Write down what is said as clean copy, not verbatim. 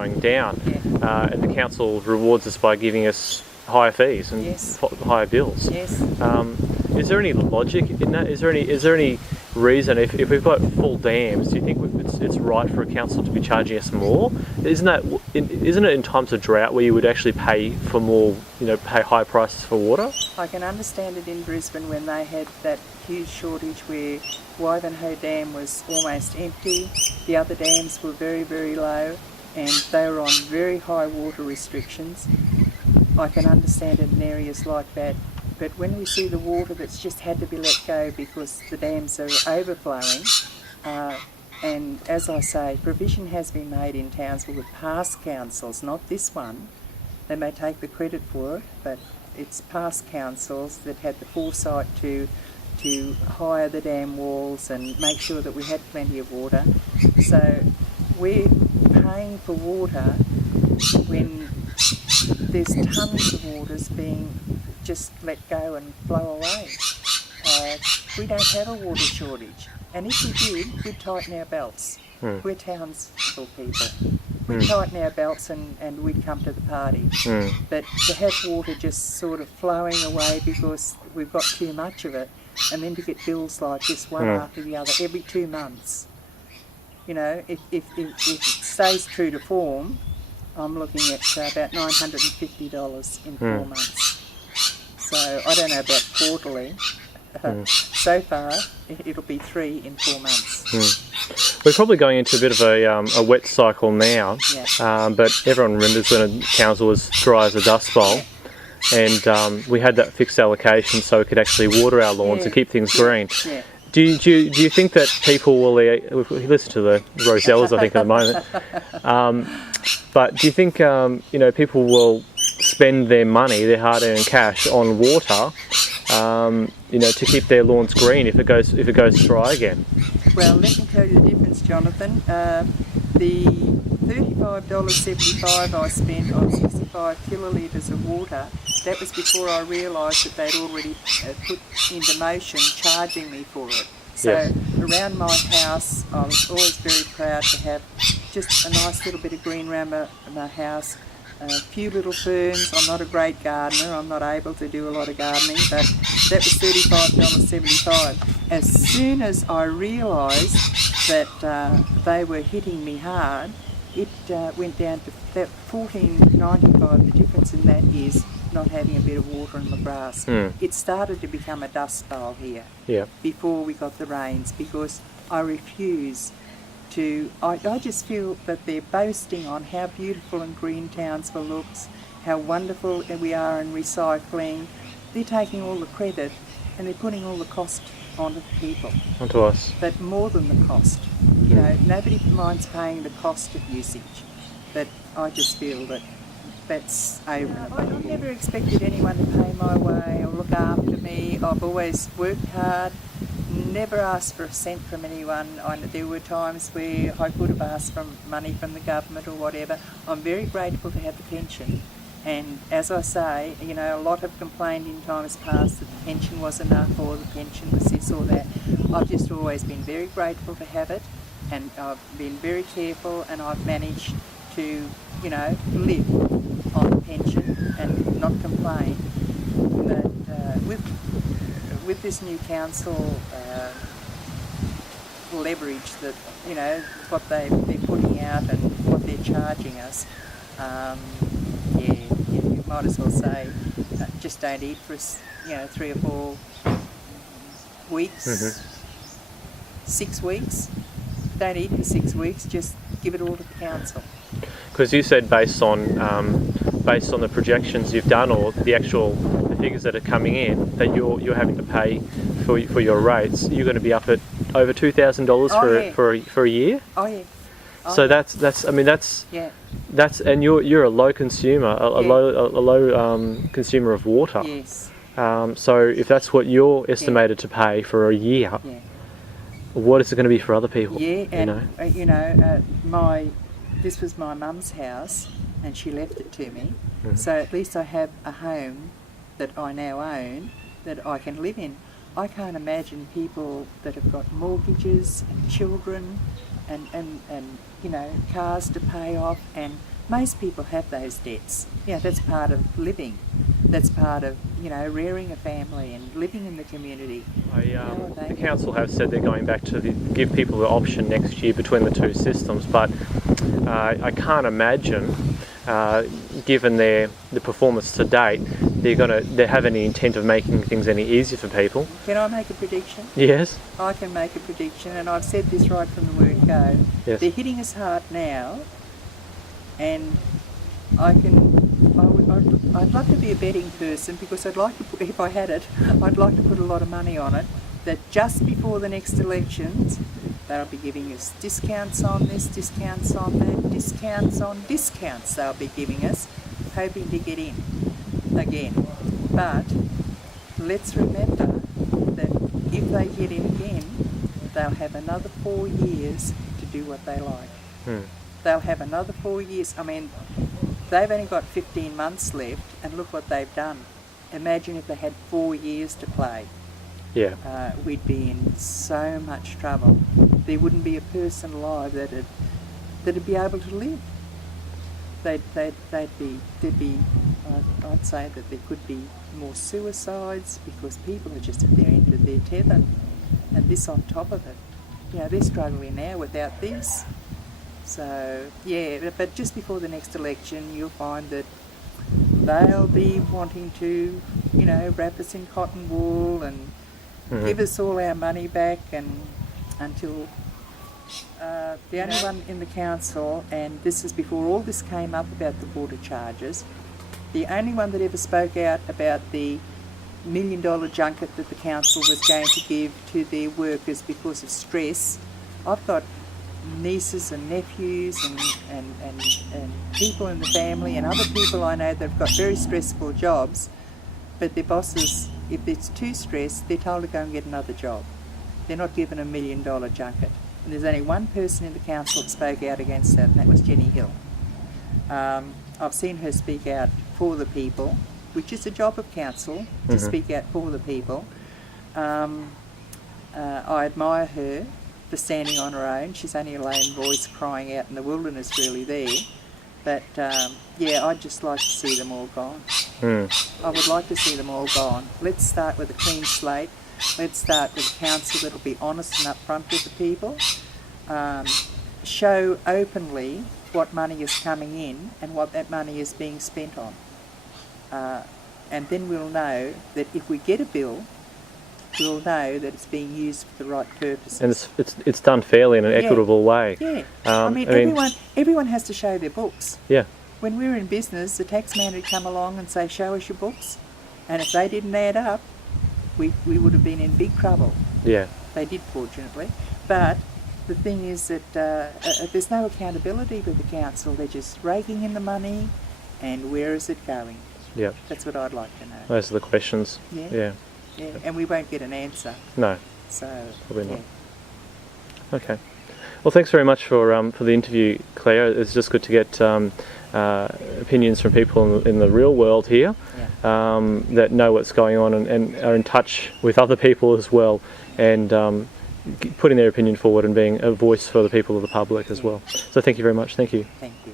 going down, and the council rewards us by giving us higher fees and higher bills. Yes. Is there any logic in that? Is there any reason, if we've got full dams, do you think it's right for a council to be charging us more? Isn't it in times of drought where you would actually pay for more, pay high prices for water? I can understand it in Brisbane when they had that huge shortage where Wivenhoe Dam was almost empty, the other dams were very, very low, and they were on very high water restrictions. I can understand it in areas like that. But when we see the water that's just had to be let go because the dams are overflowing, and as I say, provision has been made in Townsville with past councils, not this one. They may take the credit for it, but it's past councils that had the foresight to hire the dam walls and make sure that we had plenty of water. So we're paying for water when there's tons of waters being just let go and flow away. We don't have a water shortage, and if we did, we'd tighten our belts. We're Townsville people. We'd tighten our belts and we'd come to the party. But to have water just sort of flowing away because we've got too much of it, and then to get bills like this one after the other every 2 months, if it stays true to form, I'm looking at about $950 in 4 months. So I don't know about quarterly. So far, it'll be 3 in 4 months. We're probably going into a bit of a wet cycle now, but everyone remembers when Townsville was dry as a dust bowl, and we had that fixed allocation so we could actually water our lawns and keep things green. Do you think that people will listen to the Rosellas, I think, at the moment? But do you think people will spend their money, their hard-earned cash, on water, to keep their lawns green if it goes dry again? Well, let me tell you the difference, Jonathan. The $35.75 I spent on 65 kilolitres of water, that was before I realised that they'd already put into motion charging me for it. So around my house, I was always very proud to have just a nice little bit of green around my house, a few little ferns. I'm not a great gardener, I'm not able to do a lot of gardening, but that was $35.75. As soon as I realised that they were hitting me hard, it went down to that $14.95. The difference in that is not having a bit of water in the grass. It started to become a dust bowl here before we got the rains, because I refuse to, I just feel that they're boasting on how beautiful and green Townsville looks, how wonderful we are in recycling. They're taking all the credit and they're putting all the cost onto the people. Onto us. But more than the cost. Nobody minds paying the cost of usage, but I just feel that that's over. I've never expected anyone to pay my way or look after me. I've always worked hard, never asked for a cent from anyone. There were times where I could have asked for money from the government or whatever. I'm very grateful to have the pension. And as I say, a lot have complained in times past that the pension was enough or the pension was this or that. I've just always been very grateful to have it, and I've been very careful, and I've managed to, live on the pension and not complain. But with this new council leverage that, what they're putting out and what they're charging us, you might as well say, just don't eat for 3 or 4 weeks, 6 weeks. Don't eat for 6 weeks, just give it all to the council. Because you said based on the projections you've done, or the figures that are coming in, that you're having to pay for your rates, you're going to be up at over $2,000 for a year. Oh yeah. So that's and you're a low consumer, a low consumer of water. Yes. So if that's what you're estimated to pay for a year, what is it going to be for other people? Yeah, and this was my mum's house, and she left it to me. So at least I have a home that I now own that I can live in. I can't imagine people that have got mortgages and children and you know, cars to pay off, and most people have those debts. Yeah, that's part of living. That's part of, you know, rearing a family and living in the community. The council have said they're going back to give people the option next year between the two systems, but I can't imagine, given the performance to date, they have any intent of making things any easier for people. Can I make a prediction? Yes. I can make a prediction, and I've said this right from the word go. Yes. They're hitting us hard now, and I'd love to be a betting person, because I'd like to put, if I had it, I'd like to put a lot of money on it, that just before the next elections, they'll be giving us discounts on this, discounts on that, discounts on discounts they'll be giving us, hoping to get in again. But let's remember that if they get in again, they'll have another 4 years to do what they like. They'll have another 4 years. I mean, they've only got 15 months left, and look what they've done. Imagine if they had 4 years to play. Yeah. We'd be in so much trouble. There wouldn't be a person alive that'd be able to live. There'd be. I'd say that there could be more suicides, because people are just at their end of their tether, and this on top of it. You know, they're struggling now without this. So yeah, but just before the next election, you'll find that they'll be wanting to, you know, wrap us in cotton wool and give us all our money back, and until the only one in the council, and this is before all this came up about the water charges, the only one that ever spoke out about the $1 million junket that the council was going to give to their workers because of stress. I've got nieces and nephews and people in the family and other people I know that have got very stressful jobs, but their bosses, if it's too stressed, they're told to go and get another job. They're not given a $1 million junket. And there's only one person in the council that spoke out against that, and that was Jenny Hill. I've seen her speak out for the people, which is a job of council, to speak out for the people. I admire her for standing on her own. She's only a lone voice crying out in the wilderness really there. But yeah, I'd just like to see them all gone. I would like to see them all gone. Let's start with a clean slate. Let's start with a council that'll be honest and upfront with the people. Show openly what money is coming in and what that money is being spent on. And then we'll know that if we get a bill, we'll know that it's being used for the right purposes. And it's done fairly in an equitable way. Yeah. Everyone has to show their books. Yeah. When we were in business, the tax man would come along and say, show us your books. And if they didn't add up, we would have been in big trouble. Yeah. They did, fortunately. But the thing is that there's no accountability with the council. They're just raking in the money, and where is it going? Yeah. That's what I'd like to know. Those are the questions. Yeah. And we won't get an answer. No. So probably not. Okay. Well, thanks very much for the interview, Claire. It's just good to get opinions from people in the real world here that know what's going on and are in touch with other people as well, and putting their opinion forward and being a voice for the people of the public as well. So thank you very much. Thank you. Thank you.